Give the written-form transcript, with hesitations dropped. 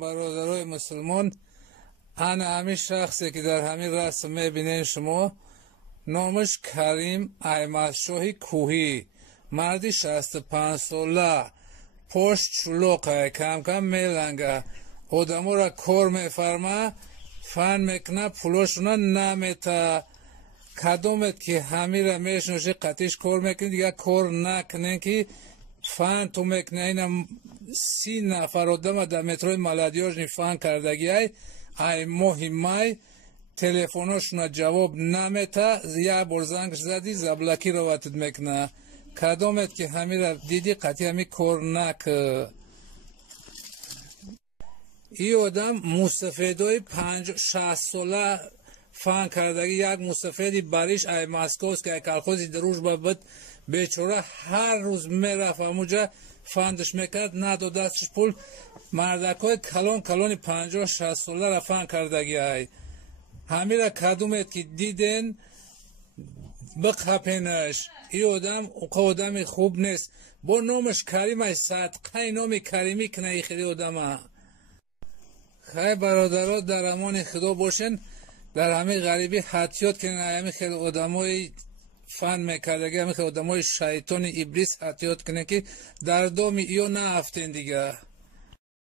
برادرای مسلمان، انا همین شخصی که در همین رسم میبینین شما، نامش کریم احمدشاه کوهی، مردی 65 ساله، پشت شلوغه، کم کم میلنگه، آدمو را کار میفرما، فن میکنه، پولاشونا نمیته. کدومت که همین را میشنوشی قطعش کار میکنی، دیگه کار نکنین که فن تو میکنه. این 30 نفر آدم در متروی ملدیاج فن کردگی ای ماهی مای تلفنشون جواب نمیته، یه بار زنگ زدی زبلکی رو وقت میکنه. کدومت که همین را دیدی قطعی همین کار نکه. این آدم مستفیدای 50-60 ساله فن کردگی، یک مستفیدی بریش ای مسکوست که کلخوزی دروش بابد بیچوره هر روز میرفت همونجا فندش میکرد، ندو دستش پول. مردکای کلانی 50-60 ساله را فن کردگی ای همین را کدومت که دیدین بقپینش. این آدم خوب نیست. با نامش کریم ای صدقه نام کریمی کنه. ای خیلی آدم خیلی برادرات در امان خدا باشین. در همه غریبی حتیات کنین. همه خیلی آدمای فن میکردگی، همه خیلی آدمای شیطان ابلیس حتیات کنین که در دام ایو نه افتین دیگه.